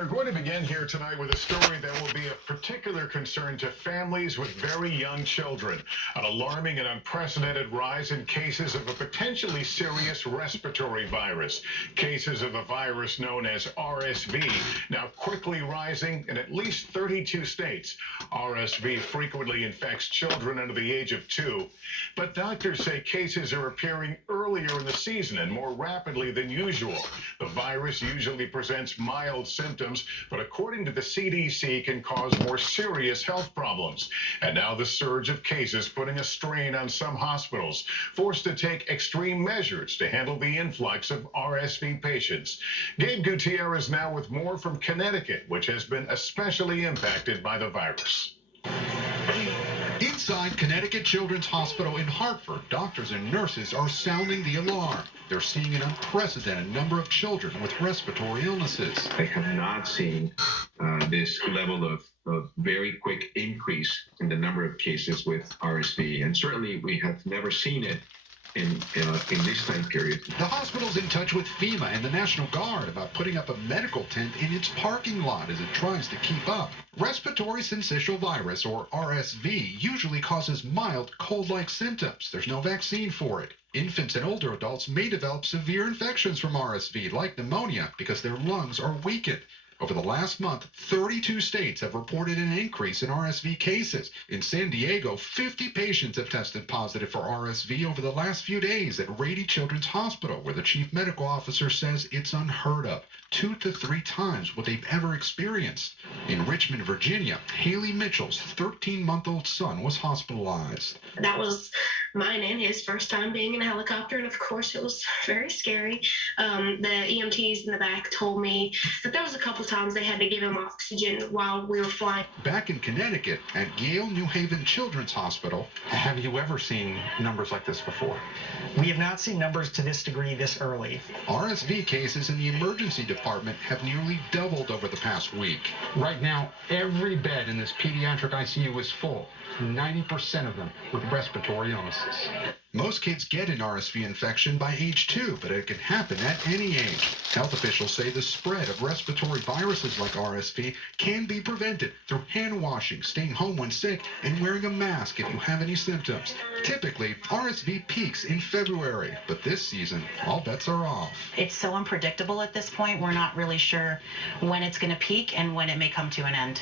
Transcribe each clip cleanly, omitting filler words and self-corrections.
We're going to begin here tonight with a story that will be of particular concern to families with very young children. An alarming and unprecedented rise in cases of a potentially serious respiratory virus. Cases of a virus known as RSV now quickly rising in at least 32 states. RSV frequently infects children under the age of 2, but doctors say cases are appearing earlier in the season and more rapidly than usual. The virus usually presents mild symptoms, but according to the CDC, can cause more serious health problems. And now the surge of cases putting a strain on some hospitals, forced to take extreme measures to handle the influx of RSV patients. Gabe Gutierrez now with more from Connecticut, which has been especially impacted by the virus. Inside Connecticut Children's Hospital in Hartford, doctors and nurses are sounding the alarm. They're seeing an unprecedented number of children with respiratory illnesses. I have not seen this level of very quick increase in the number of cases with RSV, and certainly we have never seen it in this time period. The hospital's in touch with FEMA and the National Guard about putting up a medical tent in its parking lot as it tries to keep up. Respiratory syncytial virus, or RSV, usually causes mild cold-like symptoms. There's no vaccine for it. Infants and older adults may develop severe infections from RSV, like pneumonia, because their lungs are weakened. Over the last month, 32 states have reported an increase in RSV cases. In San Diego, 50 patients have tested positive for RSV over the last few days at Rady Children's Hospital, where the chief medical officer says it's unheard of, 2 to 3 times what they've ever experienced. In Richmond, Virginia, Haley Mitchell's 13-month-old son was hospitalized. That was mine and his first time being in a helicopter, and of course it was very scary. The EMTs in the back told me that there was a couple times they had to give him oxygen while we were flying. Back in Connecticut, at Yale New Haven Children's Hospital, have you ever seen numbers like this before? We have not seen numbers to this degree this early. RSV cases in the emergency department have nearly doubled over the past week. Right now, every bed in this pediatric ICU is full. 90% of them with respiratory illnesses. Most kids get an RSV infection by age 2, but it can happen at any age. Health officials say the spread of respiratory viruses like RSV can be prevented through hand washing, staying home when sick, and wearing a mask if you have any symptoms. Typically, RSV peaks in February, but this season, all bets are off. It's so unpredictable at this point, we're not really sure when it's going to peak and when it may come to an end.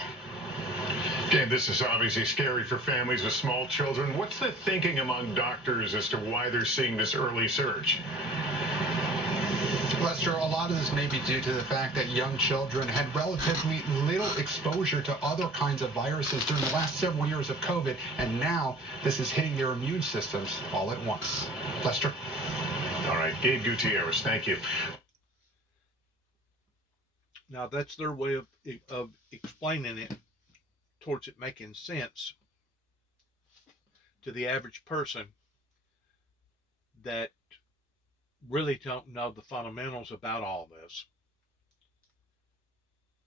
Okay, this is obviously scary for families with small children. What's the thinking among doctors as to why they're seeing this early surge? Lester, a lot of this may be due to the fact that young children had relatively little exposure to other kinds of viruses during the last several years of COVID, and now this is hitting their immune systems all at once. Lester? All right, Gabe Gutierrez, thank you. Now, that's their way of explaining it towards it making sense to the average person that really don't know the fundamentals about all this.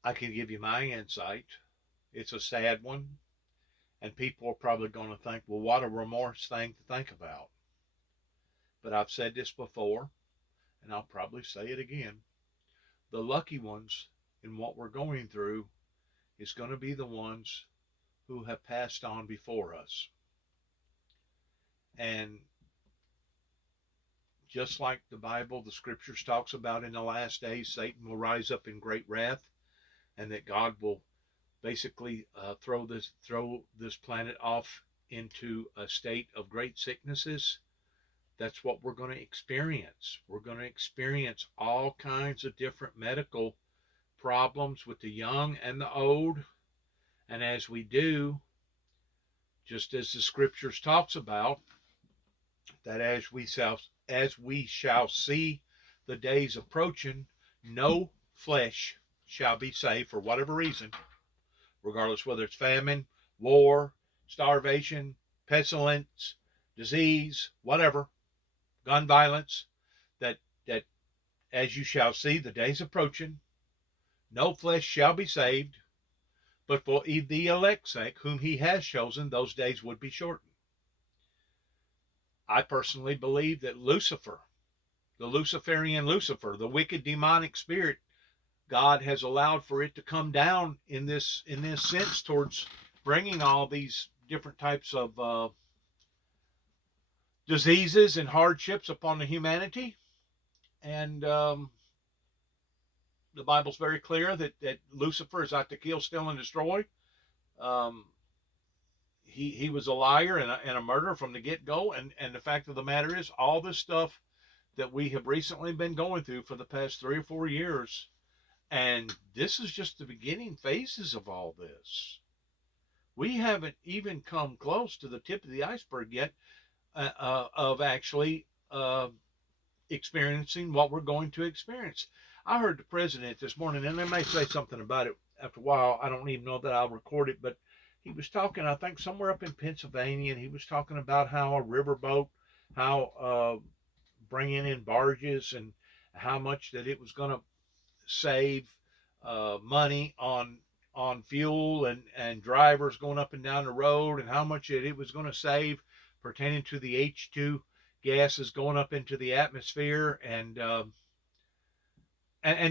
I can give you my insight. It's a sad one, and people are probably going to think, well, what a remorse thing to think about. But I've said this before, and I'll probably say it again. The lucky ones in what we're going through is going to be the ones who have passed on before us. And just like the Bible, the scriptures talks about in the last days, Satan will rise up in great wrath, and that God will basically throw this planet off into a state of great sicknesses. That's what we're going to experience. We're going to experience all kinds of different medical problems with the young and the old. And as we do, just as the scriptures talks about, that as we shall see the days approaching, no flesh shall be saved for whatever reason, regardless whether it's famine, war, starvation, pestilence, disease, whatever, gun violence, that as you shall see the days approaching, no flesh shall be saved, but for the elect's sake, whom he has chosen, those days would be shortened. I personally believe that Lucifer, the Luciferian Lucifer, the wicked demonic spirit, God has allowed for it to come down in this sense towards bringing all these different types of diseases and hardships upon the humanity. And the Bible's very clear that Lucifer is out to kill, steal, and destroy. Um, he was a liar and a murderer from the get-go. And the fact of the matter is, all this stuff that we have recently been going through for the past 3 or 4 years, and this is just the beginning phases of all this. We haven't even come close to the tip of the iceberg yet of actually experiencing what we're going to experience. I heard the president this morning, and they may say something about it after a while. I don't even know that I'll record it, but he was talking, I think, somewhere up in Pennsylvania, and he was talking about how a riverboat, how bringing in barges, and how much that it was going to save money on fuel and drivers going up and down the road, and how much it was going to save pertaining to the H2 gases going up into the atmosphere, and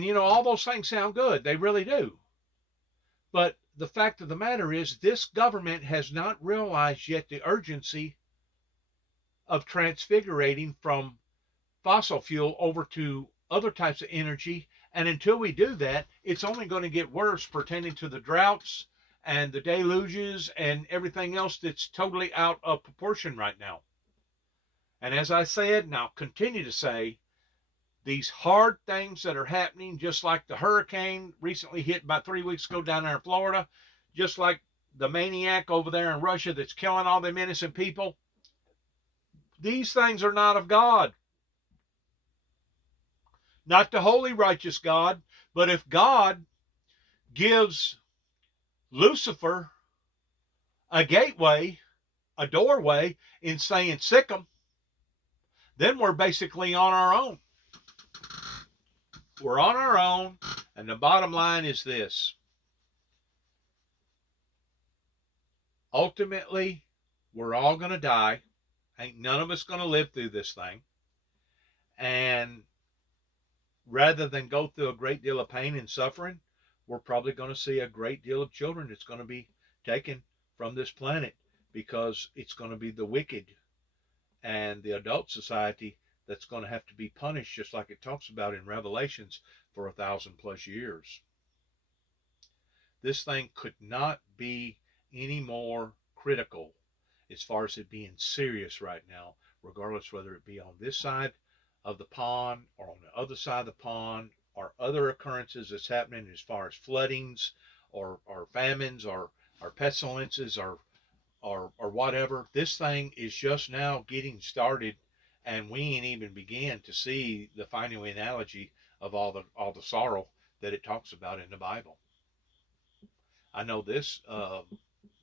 you know, all those things sound good. They really do. But the fact of the matter is, this government has not realized yet the urgency of transfigurating from fossil fuel over to other types of energy. And until we do that, it's only going to get worse pertaining to the droughts and the deluges and everything else that's totally out of proportion right now. And as I said, and I'll continue to say, these hard things that are happening, just like the hurricane recently hit about 3 weeks ago down there in Florida, just like the maniac over there in Russia that's killing all them innocent people, these things are not of God. Not the holy, righteous God, but if God gives Lucifer a gateway, a doorway, in saying sick 'em, then we're basically on our own. We're on our own, and the bottom line is this. Ultimately, we're all going to die. Ain't none of us going to live through this thing. And rather than go through a great deal of pain and suffering, we're probably going to see a great deal of children that's going to be taken from this planet, because it's going to be the wicked and the adult society that's going to have to be punished, just like it talks about in Revelations, for 1,000+ years. This thing could not be any more critical as far as it being serious right now, regardless whether it be on this side of the pond or on the other side of the pond, or other occurrences that's happening as far as floodings or famines or pestilences or whatever. This thing is just now getting started, and we ain't even began to see the final analogy of all the sorrow that it talks about in the Bible. I know this.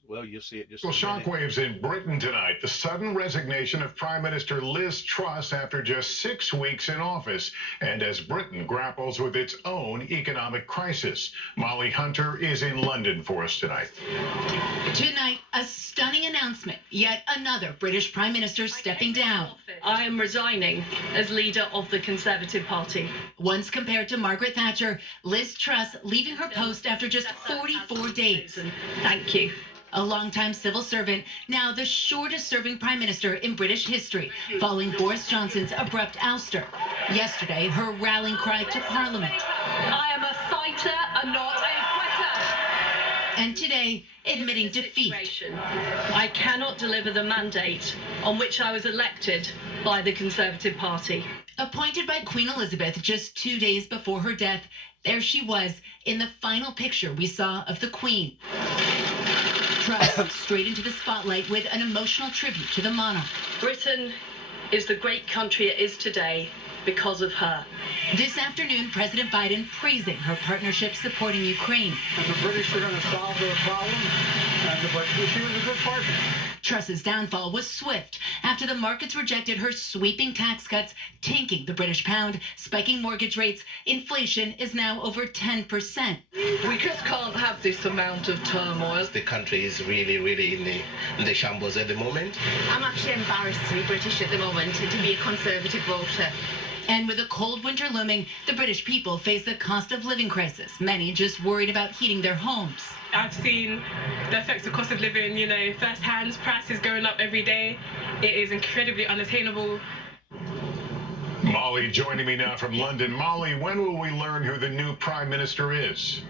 Well, you'll see it just. Well, shockwaves in Britain tonight. The sudden resignation of Prime Minister Liz Truss after just 6 weeks in office, and as Britain grapples with its own economic crisis. Molly Hunter is in London for us tonight. Tonight, a stunning announcement. Yet another British Prime Minister stepping down. I am resigning as leader of the Conservative Party. Once compared to Margaret Thatcher, Liz Truss leaving her post after just 44 days. Thank you. A longtime civil servant, now the shortest-serving prime minister in British history, following Boris Johnson's abrupt ouster. Yesterday, her rallying cry to Parliament. I am a fighter and not a quitter. And today, admitting defeat. I cannot deliver the mandate on which I was elected by the Conservative Party. Appointed by Queen Elizabeth just 2 days before her death, there she was in the final picture we saw of the Queen. Truss straight into the spotlight with an emotional tribute to the monarch. Britain is the great country it is today because of her. This afternoon, President Biden praising her partnership supporting Ukraine. And the British are going to solve their problem, but she was a good partner. Truss's downfall was swift after the markets rejected her sweeping tax cuts, tanking the British pound, spiking mortgage rates. Inflation is now over 10%. We just can't have this amount of turmoil. The country is really in the shambles at the moment. I'm actually embarrassed to be British at the moment, to be a Conservative voter. And with a cold winter looming, the British people face a cost of living crisis. Many just worried about heating their homes. I've seen the effects of cost of living, firsthand, prices going up every day. It is incredibly unattainable. Molly joining me now from London. Molly, when will we learn who the new prime minister is?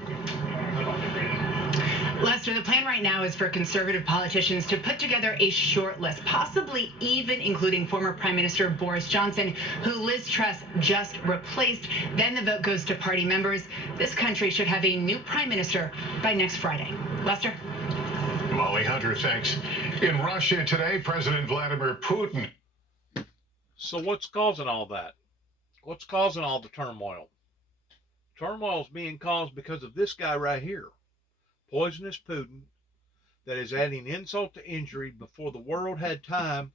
Lester, the plan right now is for conservative politicians to put together a short list, possibly even including former Prime Minister Boris Johnson, who Liz Truss just replaced. Then the vote goes to party members. This country should have a new prime minister by next Friday. Lester? Molly Hunter, thanks. In Russia today, President Vladimir Putin. So what's causing all that? What's causing all the turmoil? Turmoil is being caused because of this guy right here. Poisonous Putin, that is adding insult to injury before the world had time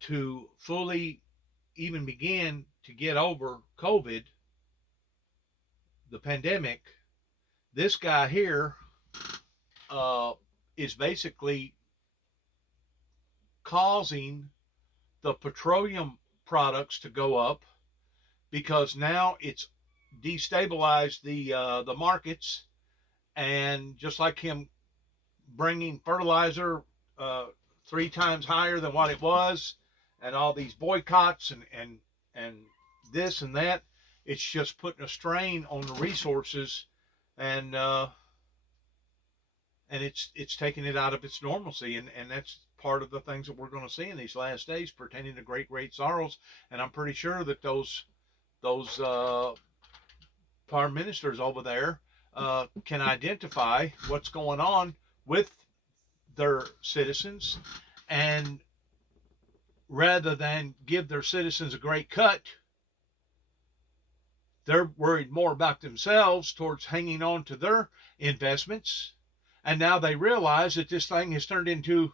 to fully even begin to get over COVID, the pandemic. This guy here is basically causing the petroleum products to go up because now it's destabilized the markets. And just like him bringing fertilizer 3 times higher than what it was, and all these boycotts and this and that, it's just putting a strain on the resources, and it's taking it out of its normalcy, and that's part of the things that we're going to see in these last days pertaining to great sorrows. And I'm pretty sure that those prime ministers over there can identify what's going on with their citizens, and rather than give their citizens a great cut, they're worried more about themselves towards hanging on to their investments. And now they realize that this thing has turned into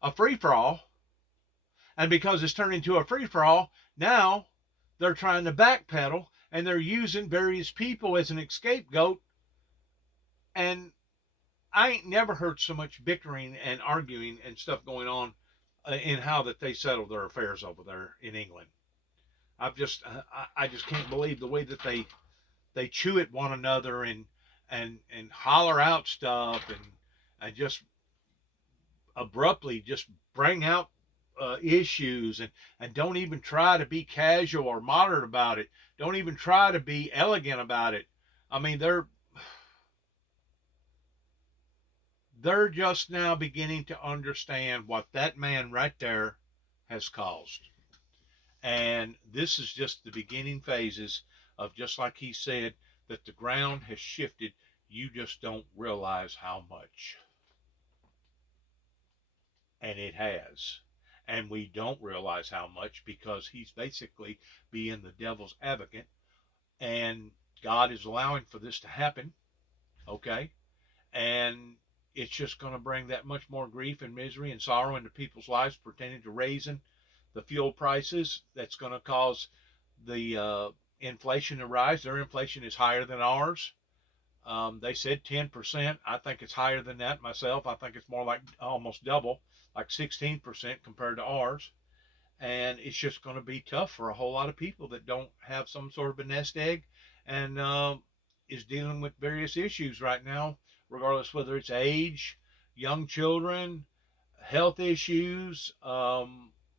a free-for-all, and because it's turned into a free-for-all, now they're trying to backpedal, and they're using various people as an scapegoat. And I ain't never heard so much bickering and arguing and stuff going on in how that they settle their affairs over there in England. I just can't believe the way that they chew at one another and holler out stuff and just abruptly just bring out issues and don't even try to be casual or moderate about it. Don't even try to be elegant about it. I mean, they're just now beginning to understand what that man right there has caused. And this is just the beginning phases of, just like he said, that the ground has shifted. You just don't realize how much. And it has. And we don't realize how much because he's basically being the devil's advocate. And God is allowing for this to happen. Okay? And it's just going to bring that much more grief and misery and sorrow into people's lives pertaining to raising the fuel prices. That's going to cause the inflation to rise. Their inflation is higher than ours. They said 10%. I think it's higher than that myself. I think it's more like almost double, like 16% compared to ours. And it's just going to be tough for a whole lot of people that don't have some sort of a nest egg and is dealing with various issues right now, regardless whether it's age, young children, health issues.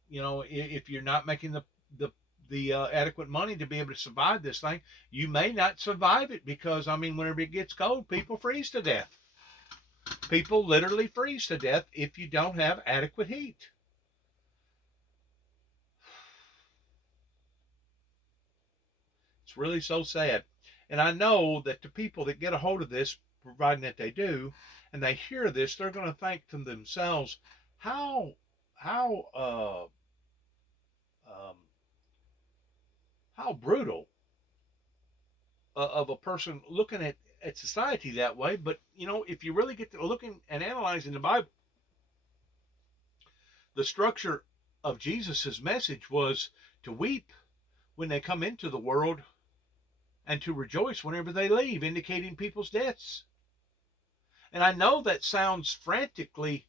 If you're not making the adequate money to be able to survive this thing, you may not survive it because, whenever it gets cold, people freeze to death. People literally freeze to death if you don't have adequate heat. It's really so sad. And I know that the people that get a hold of this, providing that they do, and they hear this, they're going to think to themselves, how brutal of a person looking at society that way. But, if you really get to looking and analyzing the Bible, the structure of Jesus's message was to weep when they come into the world and to rejoice whenever they leave, indicating people's deaths. And I know that sounds frantically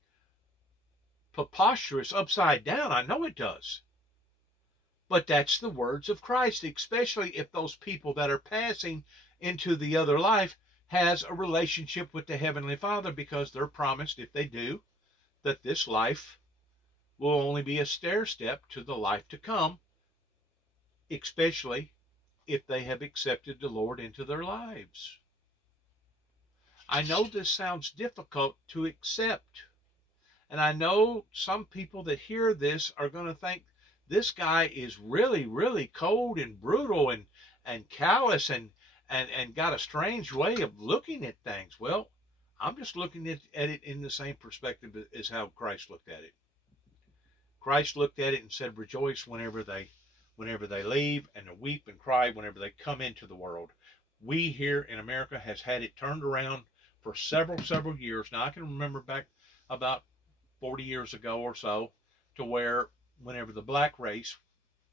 preposterous, upside down. I know it does. But that's the words of Christ, especially if those people that are passing into the other life has a relationship with the Heavenly Father, because they're promised, if they do, that this life will only be a stair step to the life to come, especially if they have accepted the Lord into their lives. I know this sounds difficult to accept, and I know some people that hear this are going to think this guy is really, really cold and brutal and callous and got a strange way of looking at things. Well, I'm just looking at it in the same perspective as how Christ looked at it. Christ looked at it and said, rejoice whenever they leave, and weep and cry whenever they come into the world. We here in America has had it turned around for several years. Now, I can remember back about 40 years ago or so, to where whenever the black race,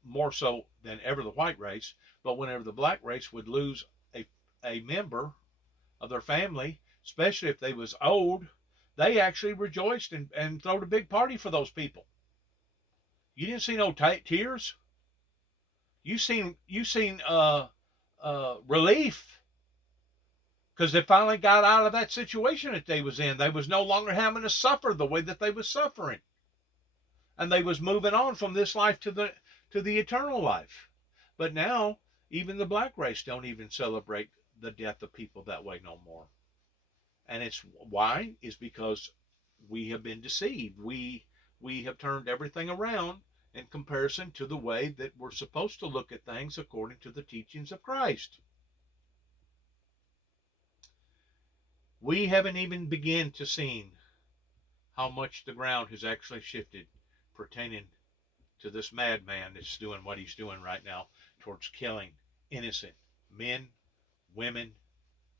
more so than ever the white race, but whenever the black race would lose a member of their family, especially if they was old, they actually rejoiced and throwed a big party for those people. You didn't see no tears. You seen relief, because they finally got out of that situation that they was in. They was no longer having to suffer the way that they was suffering, and they was moving on from this life to the eternal life. But now even the black race don't even celebrate the death of people that way no more. And it's why is because we have been deceived. We have turned everything around in comparison to the way that we're supposed to look at things according to the teachings of Christ. We haven't even begun to see how much the ground has actually shifted pertaining to this madman that's doing what he's doing right now towards killing innocent men, women,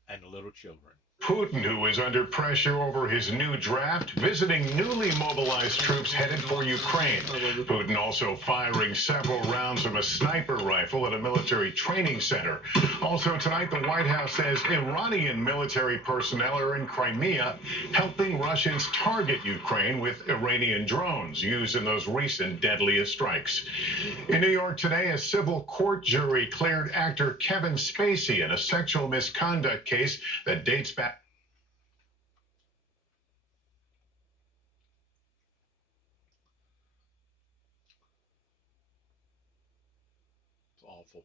and little children. Putin, who is under pressure over his new draft, visiting newly mobilized troops headed for Ukraine. Putin also firing several rounds of a sniper rifle at a military training center. Also tonight, the White House says Iranian military personnel are in Crimea helping Russians target Ukraine with Iranian drones used in those recent deadliest strikes. In New York today, a civil court jury cleared actor Kevin Spacey in a sexual misconduct case that dates back. Awful.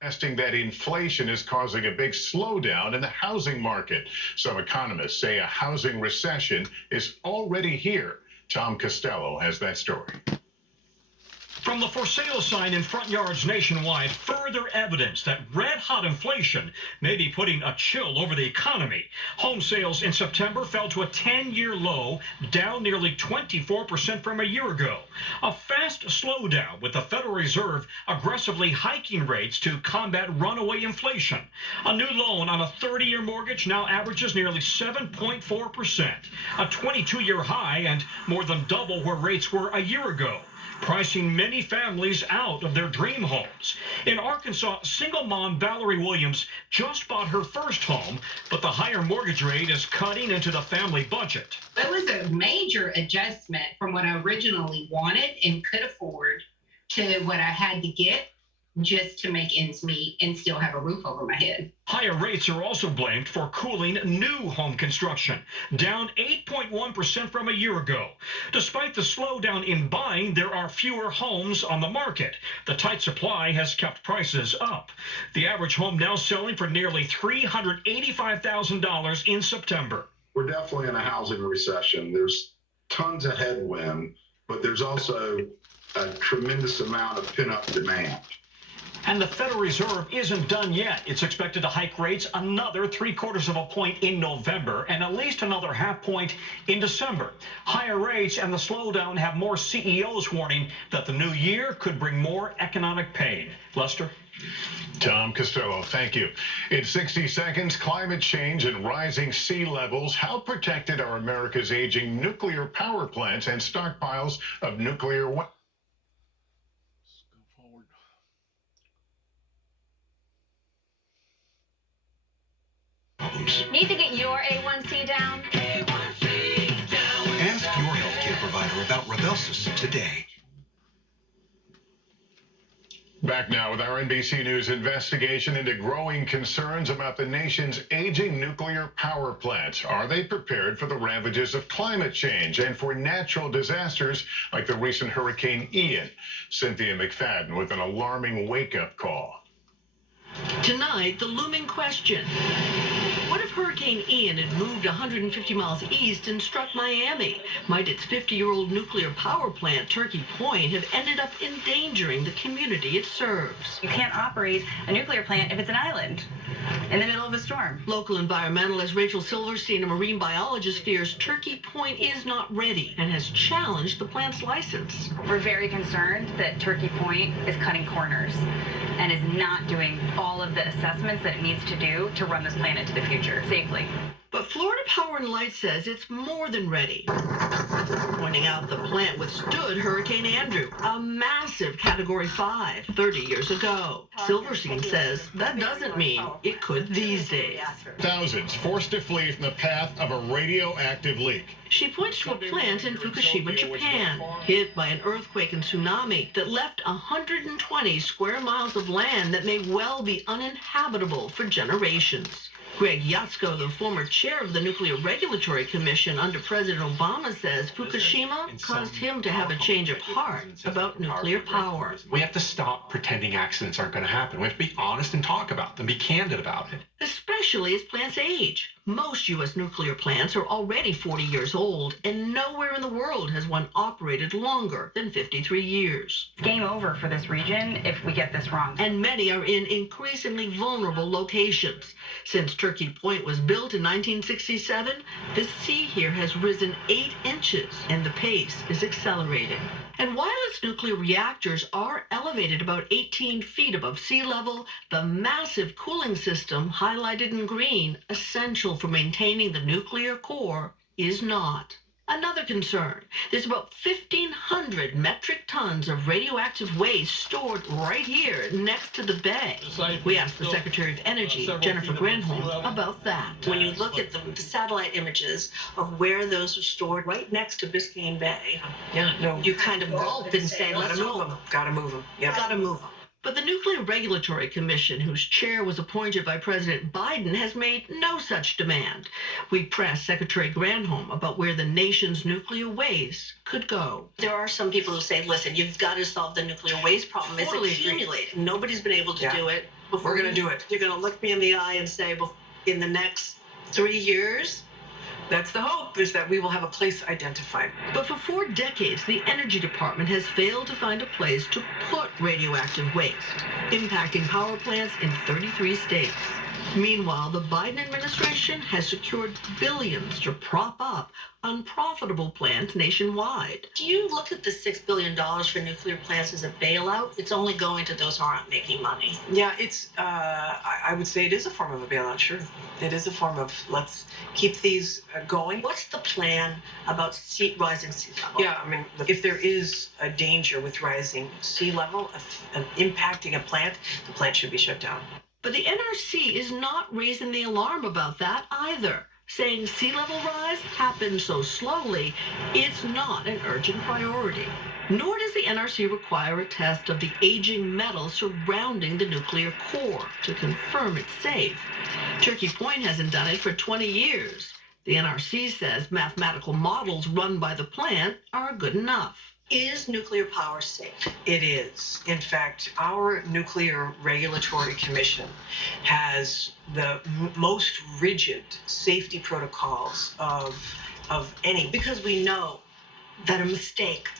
Suggesting that inflation is causing a big slowdown in the housing market. Some economists say a housing recession is already here. Tom Costello has that story. From the for sale sign in front yards nationwide, further evidence that red-hot inflation may be putting a chill over the economy. Home sales in September fell to a 10-year low, down nearly 24% from a year ago. A fast slowdown, with the Federal Reserve aggressively hiking rates to combat runaway inflation. A new loan on a 30-year mortgage now averages nearly 7.4%, a 22-year high and more than double where rates were a year ago, pricing many families out of their dream homes. In Arkansas, single mom Valerie Williams just bought her first home, but the higher mortgage rate is cutting into the family budget. It was a major adjustment from what I originally wanted and could afford to what I had to get just to make ends meet and still have a roof over my head. Higher rates are also blamed for cooling new home construction, down 8.1% from a year ago. Despite the slowdown in buying, there are fewer homes on the market. The tight supply has kept prices up. The average home now selling for nearly $385,000 in September. We're definitely in a housing recession. There's tons of headwind, but there's also a tremendous amount of pent-up demand. And the Federal Reserve isn't done yet. It's expected to hike rates another 3/4 of a point in November and at least another 1/2 point in December. Higher rates and the slowdown have more CEOs warning that the new year could bring more economic pain. Lester? Tom Costello, thank you. In 60 seconds, climate change and rising sea levels. How protected are America's aging nuclear power plants and stockpiles of nuclear weapons? Need to get your A1C down? A1C down. Ask your healthcare provider about Rybelsus today. Back now with our NBC News investigation into growing concerns about the nation's aging nuclear power plants. Are they prepared for the ravages of climate change and for natural disasters like the recent Hurricane Ian? Cynthia McFadden with an alarming wake-up call. Tonight, the looming question. What if Hurricane Ian had moved 150 miles east and struck Miami? Might its 50-year-old nuclear power plant, Turkey Point, have ended up endangering the community it serves? You can't operate a nuclear plant if it's an island in the middle of a storm. Local environmentalist Rachel Silverstein, a marine biologist, fears Turkey Point is not ready and has challenged the plant's license. We're very concerned that Turkey Point is cutting corners and is not doing all of the assessments that it needs to do to run this plant into the future safely. But Florida Power and Light says it's more than ready, pointing out the plant withstood Hurricane Andrew, a massive Category 5, 30 years ago. Silverstein says that doesn't mean it could these days. Thousands forced to flee from the path of a radioactive leak. She points to a plant in Fukushima, Japan, hit by an earthquake and tsunami that left 120 square miles of land that may well be uninhabitable for generations. Greg Yatsko, the former chair of the Nuclear Regulatory Commission under President Obama, says Fukushima caused him to have a change of heart about nuclear power. We have to stop pretending accidents aren't going to happen. We have to be honest and talk about them, be candid about it. Especially as plants age. Most U.S. nuclear plants are already 40 years old, and nowhere in the world has one operated longer than 53 years. It's game over for this region if we get this wrong. And many are in increasingly vulnerable locations. Since Turkey Point was built in 1967, the sea here has risen 8 inches, and the pace is accelerating. And while its nuclear reactors are elevated about 18 feet above sea level, the massive cooling system highlighted in green, essential for maintaining the nuclear core, is not. Another concern, there's about 1,500 metric tons of radioactive waste stored right here next to the bay. We asked the Secretary of Energy, Jennifer Granholm, about that. When you look at the satellite images of where those are stored right next to Biscayne Bay, you kind of gulp and say, let's move them. Gotta move them. Yep. Gotta move them. But the Nuclear Regulatory Commission, whose chair was appointed by President Biden, has made no such demand. We pressed Secretary Granholm about where the nation's nuclear waste could go. There are some people who say, listen, you've got to solve the nuclear waste problem. Totally it's accumulated. Nobody's been able to do it. We're going to do it. You're going to look me in the eye and say, in the next 3 years, that's the hope, is that we will have a place identified. But for 4 decades, the Energy Department has failed to find a place to put radioactive waste, impacting power plants in 33 states. Meanwhile, the Biden administration has secured billions to prop up unprofitable plants nationwide. Do you look at the $6 billion for nuclear plants as a bailout? It's only going to those who aren't making money. Yeah, it's, I would say it is a form of a bailout, sure. It is a form of, let's keep these going. What's the plan about rising sea level? Yeah, I mean, if there is a danger with rising sea level, impacting a plant, the plant should be shut down. But the NRC is not raising the alarm about that either, saying sea level rise happens so slowly, it's not an urgent priority. Nor does the NRC require a test of the aging metal surrounding the nuclear core to confirm it's safe. Turkey Point hasn't done it for 20 years. The NRC says mathematical models run by the plant are good enough. Is nuclear power safe? It is. In fact, our Nuclear Regulatory Commission has the most rigid safety protocols of any. Because we know that a mistake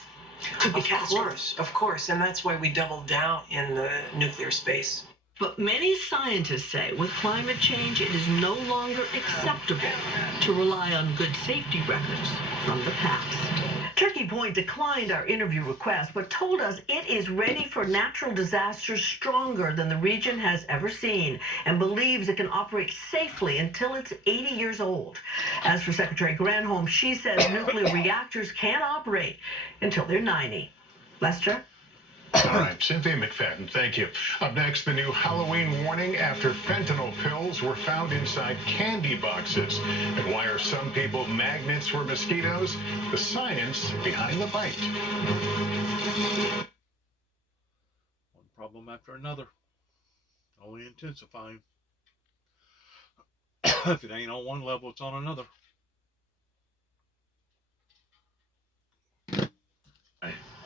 could be catastrophic. Of course, and that's why we doubled down in the nuclear space. But many scientists say with climate change, it is no longer acceptable to rely on good safety records from the past. Turkey Point declined our interview request, but told us it is ready for natural disasters stronger than the region has ever seen and believes it can operate safely until it's 80 years old. As for Secretary Granholm, she says nuclear reactors can't operate until they're 90. Lester? All right, Cynthia McFadden, thank you. Up next, the new Halloween warning after fentanyl pills were found inside candy boxes. And why are some people magnets for mosquitoes? The science behind the bite. problem after another, only intensifying. If it ain't on one level, it's on another. Ha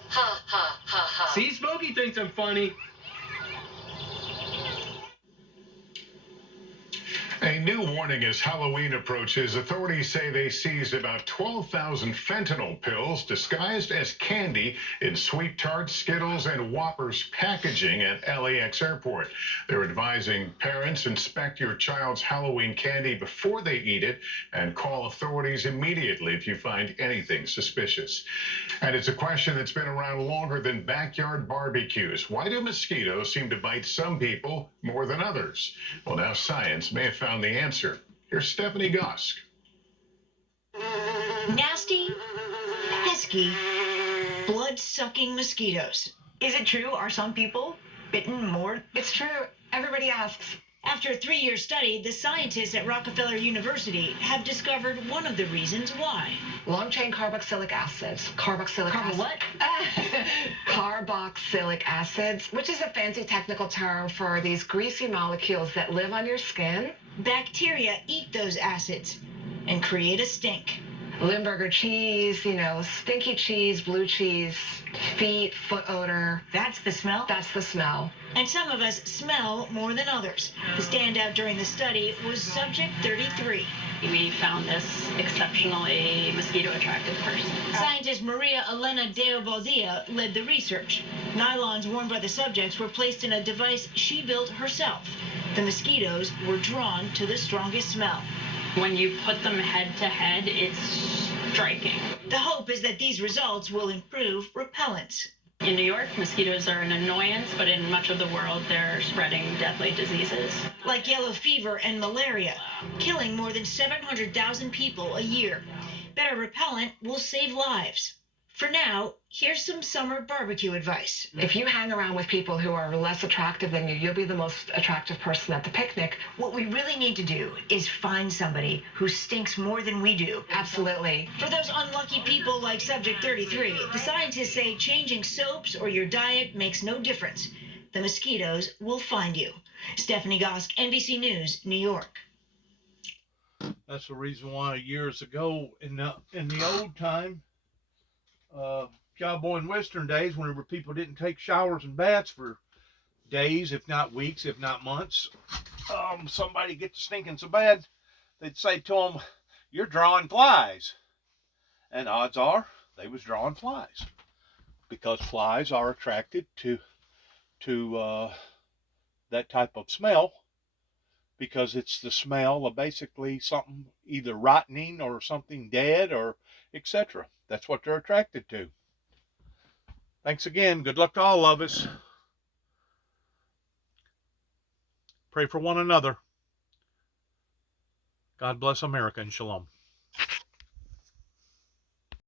ha ha ha. See, Smokey thinks I'm funny. A new warning as Halloween approaches. Authorities say they seized about 12,000 fentanyl pills disguised as candy in Sweet Tarts, Skittles, and Whoppers packaging at LAX Airport. They're advising parents inspect your child's Halloween candy before they eat it and call authorities immediately if you find anything suspicious. And it's a question that's been around longer than backyard barbecues. Why do mosquitoes seem to bite some people more than others? Well, now science may have found the answer. Here's Stephanie Gosk. Nasty, pesky, blood-sucking mosquitoes. Is it true? Are some people bitten more? It's true. Everybody asks. After a 3-year study, the scientists at Rockefeller University have discovered one of the reasons why. Long-chain carboxylic acids. What? Carboxylic acids, which is a fancy technical term for these greasy molecules that live on your skin. Bacteria eat those acids and create a stink. Limburger cheese, stinky cheese, blue cheese, feet, foot odor. That's the smell? That's the smell. And some of us smell more than others. The standout during the study was subject 33. We found this exceptionally mosquito-attractive person. Scientist Maria Elena Deobaldia led the research. Nylons worn by the subjects were placed in a device she built herself. The mosquitoes were drawn to the strongest smell. When you put them head to head, it's striking. The hope is that these results will improve repellents. In New York, mosquitoes are an annoyance, but in much of the world, they're spreading deadly diseases. Like yellow fever and malaria, killing more than 700,000 people a year. Better repellent will save lives. For now, here's some summer barbecue advice. If you hang around with people who are less attractive than you, you'll be the most attractive person at the picnic. What we really need to do is find somebody who stinks more than we do. Absolutely. For those unlucky people like Subject 33, the scientists say changing soaps or your diet makes no difference. The mosquitoes will find you. Stephanie Gosk, NBC News, New York. That's the reason why years ago in the old time, cowboy and western days, whenever people didn't take showers and baths for days, if not weeks, if not months, somebody get to stinking so bad, they'd say to them, "You're drawing flies." And odds are they was drawing flies, because flies are attracted to that type of smell, because it's the smell of basically something either rotting or something dead or etc. That's what they're attracted to. Thanks again. Good luck to all of us. Pray for one another. God bless America and shalom.